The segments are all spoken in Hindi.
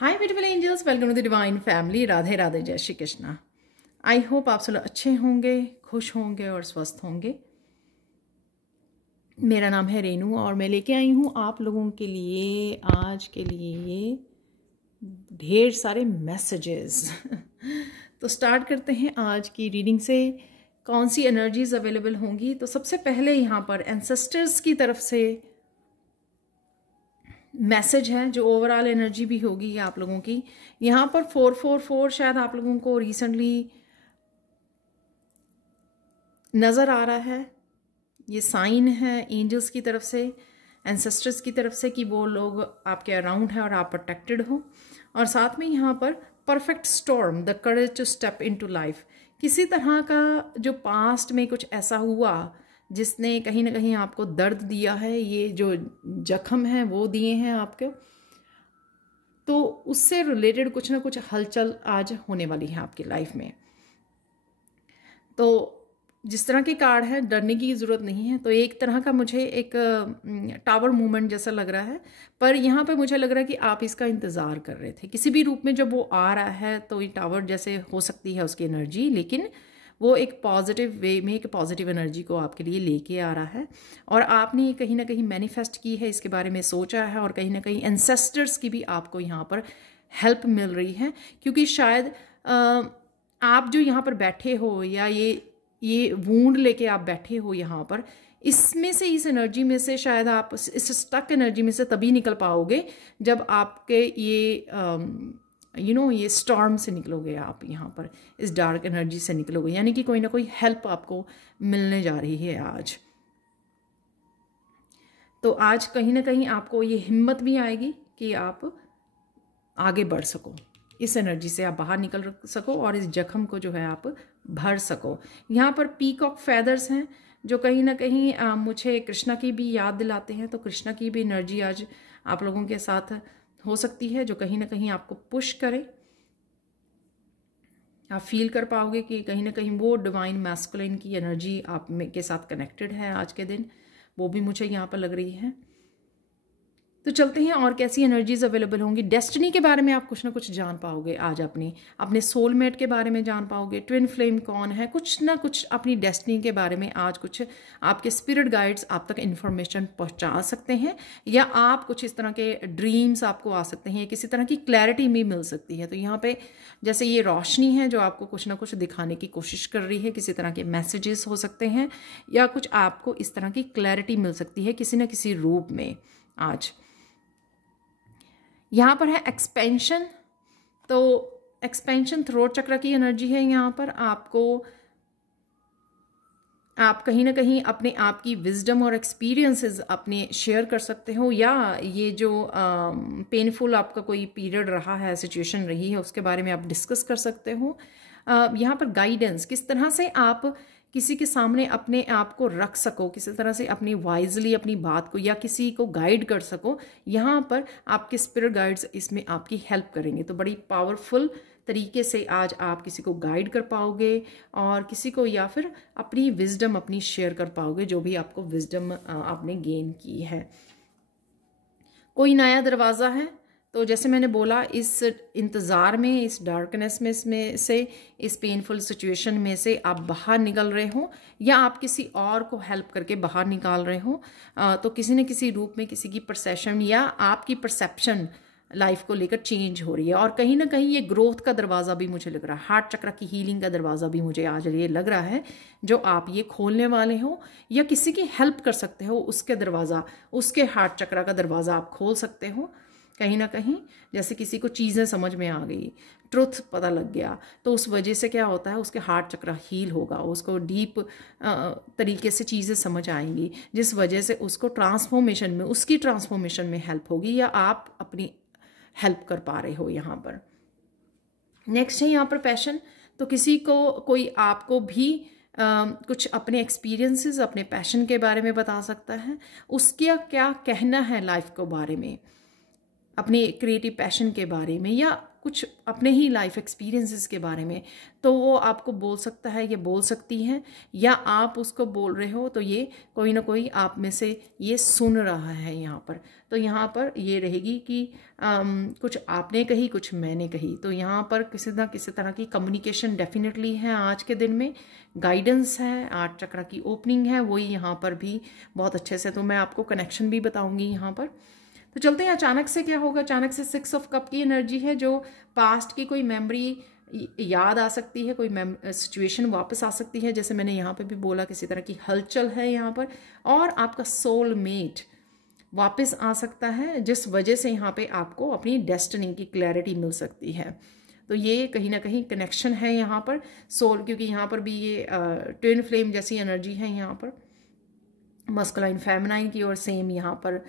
Hi beautiful angels, welcome to the divine family. Radhe Radhe, जय श्री कृष्णा। आई होप आप सब अच्छे होंगे, खुश होंगे और स्वस्थ होंगे। मेरा नाम है रेनू और मैं लेके आई हूँ आप लोगों के लिए आज के लिए ढेर सारे मैसेजेस। तो स्टार्ट करते हैं आज की रीडिंग से। कौन सी एनर्जीज अवेलेबल होंगी? तो सबसे पहले यहाँ पर एंसेस्टर्स की तरफ से मैसेज है, जो ओवरऑल एनर्जी भी होगी आप लोगों की। यहाँ पर 444 शायद आप लोगों को रिसेंटली नज़र आ रहा है। ये साइन है एंजल्स की तरफ से, एंसेस्टर्स की तरफ से कि वो लोग आपके अराउंड है और आप प्रोटेक्टेड हो। और साथ में यहाँ पर perfect storm, the courage to step into life. किसी तरह का जो पास्ट में कुछ ऐसा हुआ जिसने कहीं ना कहीं आपको दर्द दिया है, ये जो जख्म है वो दिए हैं आपके, तो उससे रिलेटेड कुछ ना कुछ हलचल आज होने वाली है आपकी लाइफ में। तो जिस तरह के कार्ड है, डरने की ज़रूरत नहीं है। तो एक तरह का मुझे एक टावर मूवमेंट जैसा लग रहा है, पर यहाँ पे मुझे लग रहा है कि आप इसका इंतज़ार कर रहे थे किसी भी रूप में। जब वो आ रहा है तो ये टावर जैसे हो सकती है उसकी एनर्जी, लेकिन वो एक पॉजिटिव वे में एक पॉजिटिव एनर्जी को आपके लिए लेके आ रहा है। और आपने ये कहीं ना कहीं मैनिफेस्ट की है, इसके बारे में सोचा है, और कहीं ना कहीं एंसेस्टर्स की भी आपको यहाँ पर हेल्प मिल रही है। क्योंकि शायद आप जो यहाँ पर बैठे हो, या ये वूंड लेके आप बैठे हो यहाँ पर, इसमें से, इस एनर्जी में से शायद आप इस स्टक एनर्जी में से तभी निकल पाओगे जब आपके ये ये स्टॉर्म से निकलोगे। आप यहाँ पर इस डार्क एनर्जी से निकलोगे, यानी कि कोई ना कोई हेल्प आपको मिलने जा रही है आज। तो आज कहीं ना कहीं आपको ये हिम्मत भी आएगी कि आप आगे बढ़ सको, इस एनर्जी से आप बाहर निकल सको और इस जख्म को जो है आप भर सको। यहाँ पर पीकॉक फेदर्स हैं जो कहीं ना कहीं मुझे कृष्णा की भी याद दिलाते हैं। तो कृष्णा की भी एनर्जी आज आप लोगों के साथ हो सकती है, जो कहीं ना कहीं आपको पुश करे। आप फील कर पाओगे कि कहीं ना कहीं वो डिवाइन मैस्कुलिन की एनर्जी आप के साथ कनेक्टेड है आज के दिन, वो भी मुझे यहाँ पर लग रही है। तो चलते हैं और कैसी एनर्जीज अवेलेबल होंगी। डेस्टिनी के बारे में आप कुछ ना कुछ जान पाओगे आज, अपने सोलमेट के बारे में जान पाओगे। ट्विन फ्लेम कौन है, कुछ ना कुछ अपनी डेस्टिनी के बारे में आज कुछ आपके स्पिरिट गाइड्स आप तक इन्फॉर्मेशन पहुंचा सकते हैं, या आप कुछ इस तरह के ड्रीम्स आपको आ सकते हैं, किसी तरह की क्लैरिटी भी मिल सकती है। तो यहाँ पे जैसे ये रोशनी है जो आपको कुछ ना कुछ दिखाने की कोशिश कर रही है, किसी तरह के मैसेजेस हो सकते हैं, या कुछ आपको इस तरह की क्लैरिटी मिल सकती है किसी न किसी रूप में आज। यहाँ पर है एक्सपेंशन। तो एक्सपेंशन थ्रोट चक्र की एनर्जी है। यहाँ पर आप कहीं ना कहीं अपने आप की विजडम और एक्सपीरियंसेस अपने शेयर कर सकते हो, या ये जो पेनफुल आपका कोई पीरियड रहा है, सिचुएशन रही है, उसके बारे में आप डिस्कस कर सकते हो। यहाँ पर गाइडेंस, किस तरह से आप किसी के सामने अपने आप को रख सको, किसी तरह से अपनी वाइजली अपनी बात को या किसी को गाइड कर सको, यहाँ पर आपके स्पिरिट गाइड्स इसमें आपकी हेल्प करेंगे। तो बड़ी पावरफुल तरीके से आज आप किसी को गाइड कर पाओगे और किसी को, या फिर अपनी विजडम अपनी शेयर कर पाओगे, जो भी आपको विजडम आपने गेन की है। कोई नया दरवाज़ा है, तो जैसे मैंने बोला, इस इंतज़ार में, इस डार्कनेस में, इसमें से, इस पेनफुल सिचुएशन में से आप बाहर निकल रहे हो, या आप किसी और को हेल्प करके बाहर निकाल रहे हो। तो किसी न किसी रूप में किसी की परसेप्शन या आपकी परसेप्शन लाइफ को लेकर चेंज हो रही है। और कहीं ना कहीं ये ग्रोथ का दरवाज़ा भी मुझे लग रहा है, हार्ट चक्र की हीलिंग का दरवाज़ा भी मुझे आज ये लग रहा है, जो आप ये खोलने वाले हो, या किसी की हेल्प कर सकते हो, उसके दरवाज़ा, उसके हार्ट चक्र का दरवाज़ा आप खोल सकते हो। कहीं ना कहीं जैसे किसी को चीज़ें समझ में आ गई, ट्रुथ पता लग गया, तो उस वजह से क्या होता है, उसके हार्ट चक्र हील होगा, उसको डीप तरीके से चीज़ें समझ आएंगी, जिस वजह से उसको ट्रांसफॉर्मेशन में, उसकी ट्रांसफॉर्मेशन में हेल्प होगी, या आप अपनी हेल्प कर पा रहे हो यहाँ पर। नेक्स्ट है यहाँ पर पैशन। तो किसी को, कोई आपको भी कुछ अपने एक्सपीरियंसेस, अपने पैशन के बारे में बता सकता है, उसका क्या कहना है लाइफ के बारे में। अपने क्रिएटिव पैशन के बारे में या कुछ अपने ही लाइफ एक्सपीरियंसेस के बारे में, तो वो आपको बोल सकता है, ये बोल सकती हैं, या आप उसको बोल रहे हो तो ये कोई ना कोई आप में से ये सुन रहा है यहाँ पर। तो यहाँ पर ये रहेगी कि कुछ आपने कही, कुछ मैंने कही। तो यहाँ पर किसी ना किसी तरह की कम्युनिकेशन डेफिनेटली है आज के दिन में। गाइडेंस है, 8 चक्र की ओपनिंग है, वही यहाँ पर भी बहुत अच्छे से। तो मैं आपको कनेक्शन भी बताऊँगी यहाँ पर। तो चलते हैं अचानक से क्या होगा। अचानक से 6 ऑफ कप की एनर्जी है, जो पास्ट की कोई मेमोरी याद आ सकती है, कोई सिचुएशन वापस आ सकती है, जैसे मैंने यहाँ पे भी बोला, किसी तरह की हलचल है यहाँ पर। और आपका सोलमेट वापस आ सकता है, जिस वजह से यहाँ पे आपको अपनी डेस्टिनी की क्लैरिटी मिल सकती है। तो ये कहीं ना कहीं कनेक्शन है यहाँ पर सोल, क्योंकि यहाँ पर भी ये ट्विन फ्लेम जैसी एनर्जी है यहाँ पर, मस्कुलाइन फेमिनाइन की, और सेम यहाँ पर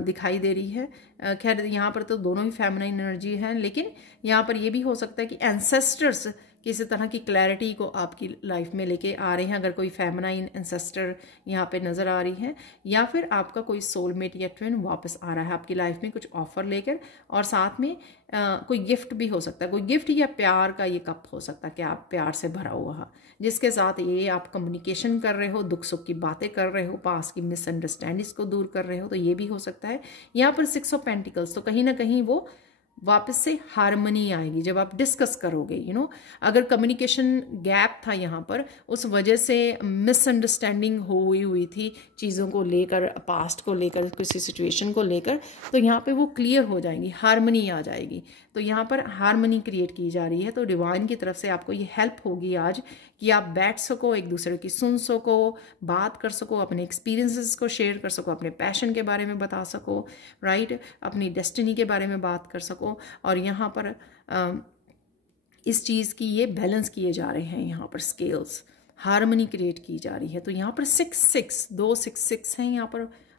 दिखाई दे रही है। खैर यहाँ पर तो दोनों ही फेमिनाइन एनर्जी है, लेकिन यहाँ पर ये भी हो सकता है कि एंसेस्टर्स किसी तरह की क्लैरिटी को आपकी लाइफ में लेके आ रहे हैं, अगर कोई फेमिनाइन एंसेस्टर यहाँ पे नज़र आ रही है, या फिर आपका कोई सोलमेट या ट्विन वापस आ रहा है आपकी लाइफ में कुछ ऑफर लेकर। और साथ में कोई गिफ्ट भी हो सकता है, कोई गिफ्ट या प्यार का ये कप हो सकता है कि आप प्यार से भरा हुआ, जिसके साथ ये आप कम्युनिकेशन कर रहे हो, दुख सुख की बातें कर रहे हो, पास की मिसअंडरस्टैंडिंग्स को दूर कर रहे हो, तो ये भी हो सकता है। यहाँ पर 6 ऑफ पेंटिकल्स, तो कहीं ना कहीं वो वापस से हारमनी आएगी जब आप डिस्कस करोगे। अगर कम्युनिकेशन गैप था यहाँ पर, उस वजह से मिसअंडरस्टैंडिंग हुई थी चीज़ों को लेकर, पास्ट को लेकर, किसी सिचुएशन को लेकर, तो यहाँ पे वो क्लियर हो जाएंगी, हारमनी आ जाएगी। तो यहाँ पर हारमनी क्रिएट की जा रही है। तो डिवाइन की तरफ से आपको ये हेल्प होगी आज कि आप बैठ सको, एक दूसरे की सुन सको, बात कर सको, अपने एक्सपीरियंसेस को शेयर कर सको, अपने पैशन के बारे में बता सको, राइट, अपनी डेस्टिनी के बारे में बात कर सको। और यहाँ पर इस चीज़ की ये बैलेंस किए जा रहे हैं, यहाँ पर स्केल्स, हारमनी क्रिएट की जा रही है। तो यहाँ पर 6 2 6 हैं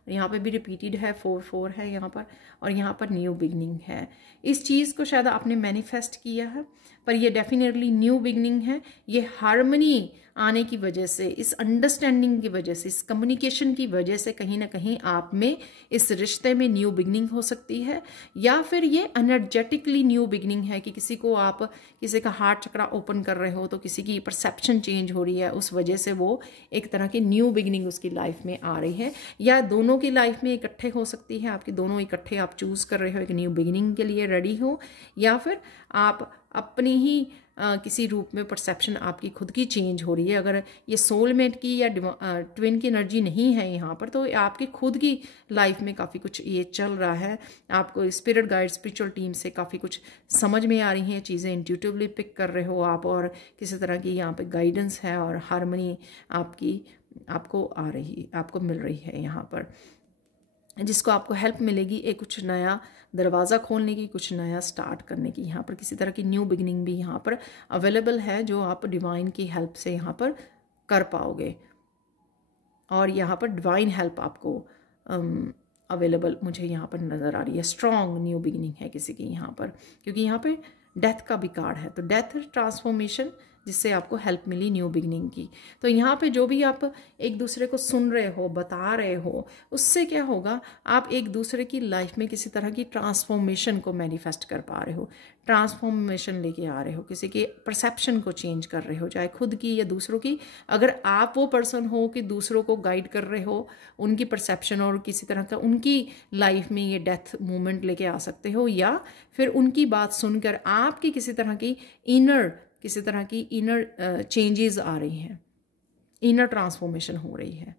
यहाँ पे भी रिपीटेड है, 4 है यहाँ पर, और यहाँ पर न्यू बिगनिंग है। इस चीज़ को शायद आपने मैनिफेस्ट किया है, पर ये डेफिनेटली न्यू बिगनिंग है। ये हार्मनी आने की वजह से, इस अंडरस्टैंडिंग की वजह से, इस कम्युनिकेशन की वजह से कहीं ना कहीं आप में इस रिश्ते में न्यू बिगनिंग हो सकती है, या फिर ये एनर्जेटिकली न्यू बिगनिंग है कि किसी को आप, किसी का हार्ट चक्रा ओपन कर रहे हो तो किसी की परसेप्शन चेंज हो रही है, उस वजह से वो एक तरह की न्यू बिगनिंग उसकी लाइफ में आ रही है। या दोनों की लाइफ में इकट्ठे हो सकती है, आपकी दोनों इकट्ठे आप चूज़ कर रहे हो, एक न्यू बिगनिंग के लिए रेडी हो, या फिर आप अपनी ही किसी रूप में परसेप्शन आपकी खुद की चेंज हो रही है। अगर ये सोलमेट की या ट्विन की एनर्जी नहीं है यहाँ पर, तो आपकी खुद की लाइफ में काफ़ी कुछ ये चल रहा है, आपको स्पिरिट गाइड, स्पिरिचुअल टीम से काफ़ी कुछ समझ में आ रही हैं चीज़ें, इंट्यूटिवली पिक कर रहे हो आप, और किसी तरह की यहाँ पे गाइडेंस है और हार्मनी आपको मिल रही है यहाँ पर, जिसको आपको हेल्प मिलेगी एक कुछ नया दरवाज़ा खोलने की, कुछ नया स्टार्ट करने की। यहाँ पर किसी तरह की न्यू बिगिनिंग भी यहाँ पर अवेलेबल है, जो आप डिवाइन की हेल्प से यहाँ पर कर पाओगे। और यहाँ पर डिवाइन हेल्प आपको अवेलेबल मुझे यहाँ पर नज़र आ रही है। स्ट्रॉन्ग न्यू बिगिनिंग है किसी की यहाँ पर, क्योंकि यहाँ पे डेथ का भी कार्ड है, तो डेथ ट्रांसफॉर्मेशन, जिससे आपको हेल्प मिली न्यू बिगनिंग की। तो यहाँ पे जो भी आप एक दूसरे को सुन रहे हो, बता रहे हो, उससे क्या होगा, आप एक दूसरे की लाइफ में किसी तरह की ट्रांसफॉर्मेशन को मैनिफेस्ट कर पा रहे हो, ट्रांसफॉर्मेशन लेके आ रहे हो, किसी के परसेप्शन को चेंज कर रहे हो, चाहे खुद की या दूसरों की। अगर आप वो पर्सन हो कि दूसरों को गाइड कर रहे हो, उनकी परसेप्शन और किसी तरह का उनकी लाइफ में ये डेथ मूवमेंट लेके आ सकते हो, या फिर उनकी बात सुनकर आपकी किसी तरह की इनर चेंजेस आ रही हैं, इनर ट्रांसफॉर्मेशन हो रही है,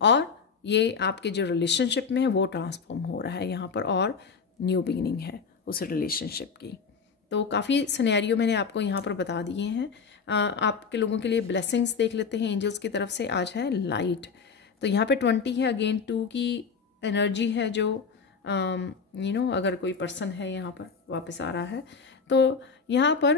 और ये आपके जो रिलेशनशिप में है वो ट्रांसफॉर्म हो रहा है यहाँ पर, और न्यू बिगिनिंग है उस रिलेशनशिप की। तो काफ़ी सिनेरियो मैंने आपको यहाँ पर बता दिए हैं। आपके लोगों के लिए ब्लेसिंग्स देख लेते हैं एंजल्स की तरफ से। आज है लाइट, तो यहाँ पे 20 है, अगेन 2 की एनर्जी है, जो अगर कोई पर्सन है यहाँ पर वापस आ रहा है, तो यहाँ पर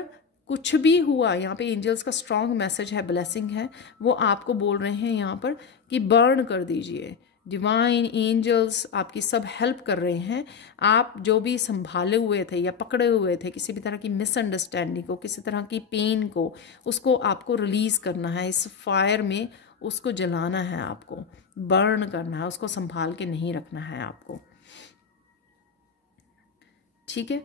कुछ भी हुआ, यहाँ पे एंजल्स का स्ट्रॉन्ग मैसेज है, ब्लेसिंग है, वो आपको बोल रहे हैं यहाँ पर कि बर्न कर दीजिए। डिवाइन एंजल्स आपकी सब हेल्प कर रहे हैं। आप जो भी संभाले हुए थे या पकड़े हुए थे, किसी भी तरह की मिसअंडरस्टैंडिंग को, किसी तरह की पेन को, उसको आपको रिलीज़ करना है, इस फायर में उसको जलाना है, आपको बर्न करना है, उसको संभाल के नहीं रखना है आपको। ठीक है।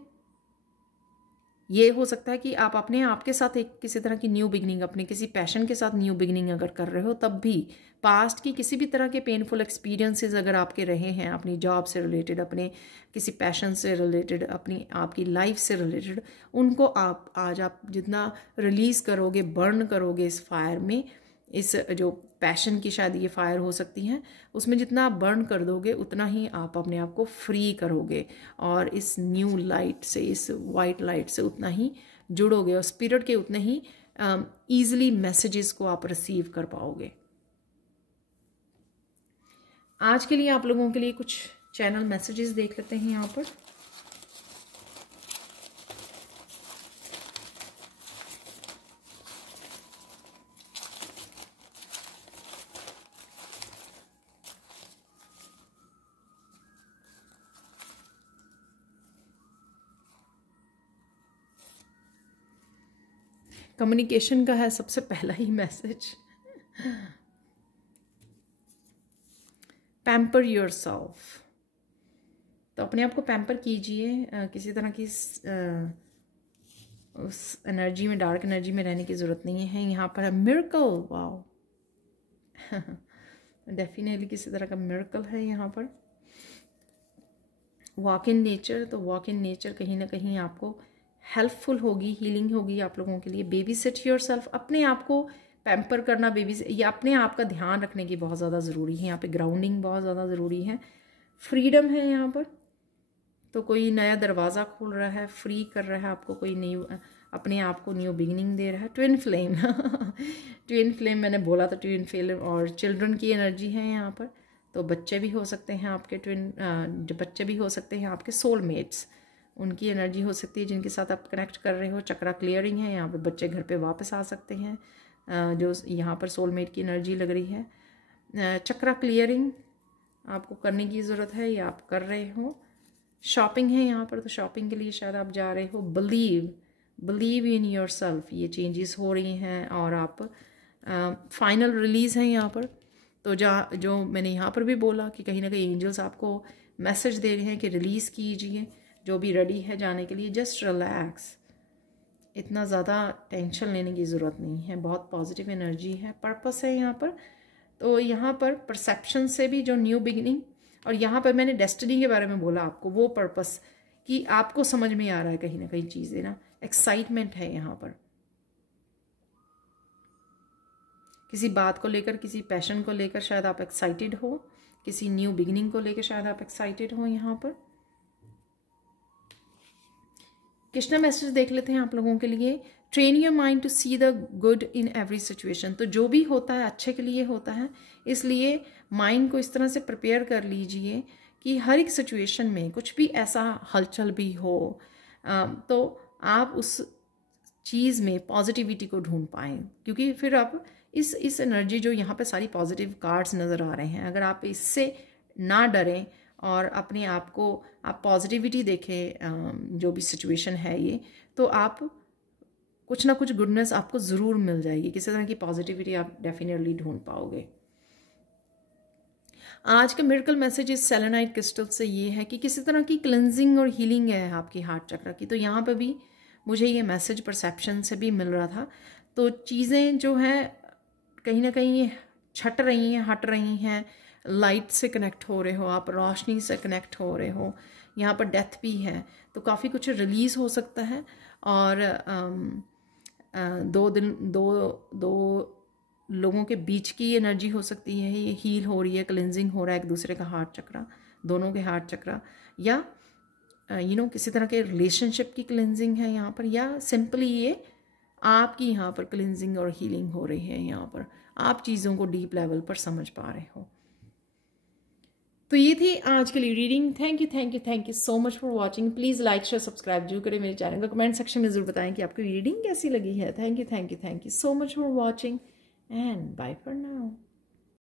ये हो सकता है कि आप अपने आप के साथ एक किसी तरह की न्यू बिगनिंग, अपने किसी पैशन के साथ न्यू बिगनिंग अगर कर रहे हो, तब भी पास्ट की किसी भी तरह के पेनफुल एक्सपीरियंसेस अगर आपके रहे हैं, अपनी जॉब से रिलेटेड, अपने किसी पैशन से रिलेटेड, अपनी आपकी लाइफ से रिलेटेड, उनको आप आज आप जितना रिलीज़ करोगे, बर्न करोगे इस फायर में, इस जो पैशन की शायद ये फायर हो सकती हैं, उसमें जितना आप बर्न कर दोगे उतना ही आप अपने आप को फ्री करोगे और इस न्यू लाइट से, इस वाइट लाइट से उतना ही जुड़ोगे और स्पिरिट के उतने ही ईजिली मैसेजेस को आप रिसीव कर पाओगे। आज के लिए आप लोगों के लिए कुछ चैनल मैसेजेस देख लेते हैं यहाँ पर। कम्युनिकेशन का है सबसे पहला ही मैसेज। पैम्पर योरसेल्फ, तो अपने आप को पैम्पर कीजिए। किसी तरह की उस एनर्जी में, डार्क एनर्जी में रहने की ज़रूरत नहीं है। यहाँ पर है मिरेकल, वाओ डेफिनेटली किसी तरह का मिरेकल है यहाँ पर। वॉक इन नेचर, तो वॉक इन नेचर कहीं ना कहीं आपको हेल्पफुल होगी, हीलिंग होगी आप लोगों के लिए। बेबी सिट योरसेल्फ, अपने आप को पैम्पर करना, बेबी या अपने आप का ध्यान रखने की बहुत ज़्यादा ज़रूरी है। यहाँ पे ग्राउंडिंग बहुत ज़्यादा ज़रूरी है। फ्रीडम है यहाँ पर, तो कोई नया दरवाज़ा खोल रहा है, फ्री कर रहा है आपको, कोई न्यू, अपने आप को न्यू बिगिनिंग दे रहा है। ट्विन फ्लेम ट्विन फ्लेम मैंने बोला था, ट्विन फ्लेम और चिल्ड्रन की एनर्जी है यहाँ पर। तो बच्चे भी हो सकते हैं आपके ट्विन, जो बच्चे भी हो सकते हैं आपके सोलमेट्स, उनकी एनर्जी हो सकती है जिनके साथ आप कनेक्ट कर रहे हो। चक्रा क्लियरिंग है यहाँ पे, बच्चे घर पे वापस आ सकते हैं, जो यहाँ पर सोलमेट की एनर्जी लग रही है। चक्रा क्लियरिंग आपको करने की ज़रूरत है या आप कर रहे हो। शॉपिंग है यहाँ पर, तो शॉपिंग के लिए शायद आप जा रहे हो। बिलीव इन योरसेल्फ, ये चेंजेस हो रही हैं और आप फाइनल रिलीज़ हैं यहाँ पर। तो जो मैंने यहाँ पर भी बोला कि कहीं ना कहीं एंजल्स आपको मैसेज दे रहे हैं कि रिलीज़ कीजिए, जो भी रेडी है जाने के लिए, जस्ट रिलैक्स, इतना ज़्यादा टेंशन लेने की ज़रूरत नहीं है। बहुत पॉजिटिव एनर्जी है। पर्पस है यहाँ पर, तो यहाँ पर परसेप्शन से भी जो न्यू बिगिनिंग, और यहाँ पर मैंने डेस्टिनी के बारे में बोला आपको, वो पर्पस कि आपको समझ में आ रहा है कहीं ना कहीं चीज़ें ना, एक्साइटमेंट है यहाँ पर किसी बात को लेकर, किसी पैशन को लेकर शायद आप एक्साइटेड हो, किसी न्यू बिगिनिंग को लेकर शायद आप एक्साइटेड हो। यहाँ पर कृष्णा मैसेज देख लेते हैं आप लोगों के लिए। Train your mind to see the good in every situation, तो जो भी होता है अच्छे के लिए होता है, इसलिए माइंड को इस तरह से प्रिपेयर कर लीजिए कि हर एक सिचुएशन में कुछ भी ऐसा हलचल भी हो तो आप उस चीज़ में पॉजिटिविटी को ढूंढ पाएँ, क्योंकि फिर आप इस एनर्जी, जो यहाँ पे सारी पॉजिटिव कार्ड्स नज़र आ रहे हैं, अगर आप इससे ना डरें और अपने आप को आप पॉजिटिविटी देखें, जो भी सिचुएशन है ये, तो आप कुछ ना कुछ गुडनेस आपको ज़रूर मिल जाएगी, किसी तरह की पॉजिटिविटी आप डेफिनेटली ढूंढ पाओगे। आज का मिरेकल मैसेज इस सेलेनाइट क्रिस्टल से ये है कि किसी तरह की क्लेंजिंग और हीलिंग है आपकी हार्ट चक्र की। तो यहाँ पर भी मुझे ये मैसेज परसेप्शन से भी मिल रहा था। तो चीज़ें जो हैं कहीं ना कहीं छट रही हैं, हट रही हैं, लाइट से कनेक्ट हो रहे हो आप, रोशनी से कनेक्ट हो रहे हो। यहाँ पर डेथ भी है, तो काफ़ी कुछ रिलीज़ हो सकता है। और दो लोगों के बीच की एनर्जी हो सकती है, ये हील हो रही है, क्लेंजिंग हो रहा है एक दूसरे का हार्ट चक्रा, दोनों के हार्ट चक्रा, या किसी तरह के रिलेशनशिप की क्लेंजिंग है यहाँ पर, या सिंपली ये आपकी यहाँ पर क्लेंजिंग और हीलिंग हो रही है। यहाँ पर आप चीज़ों को डीप लेवल पर समझ पा रहे हो। तो ये थी आज के लिए reading. Thank you so much for watching. Please like share subscribe जरूर करें मेरे चैनल को। कमेंट सेक्शन में जरूर बताएं कि आपको रीडिंग कैसी लगी है। Thank you so much for watching and bye for now.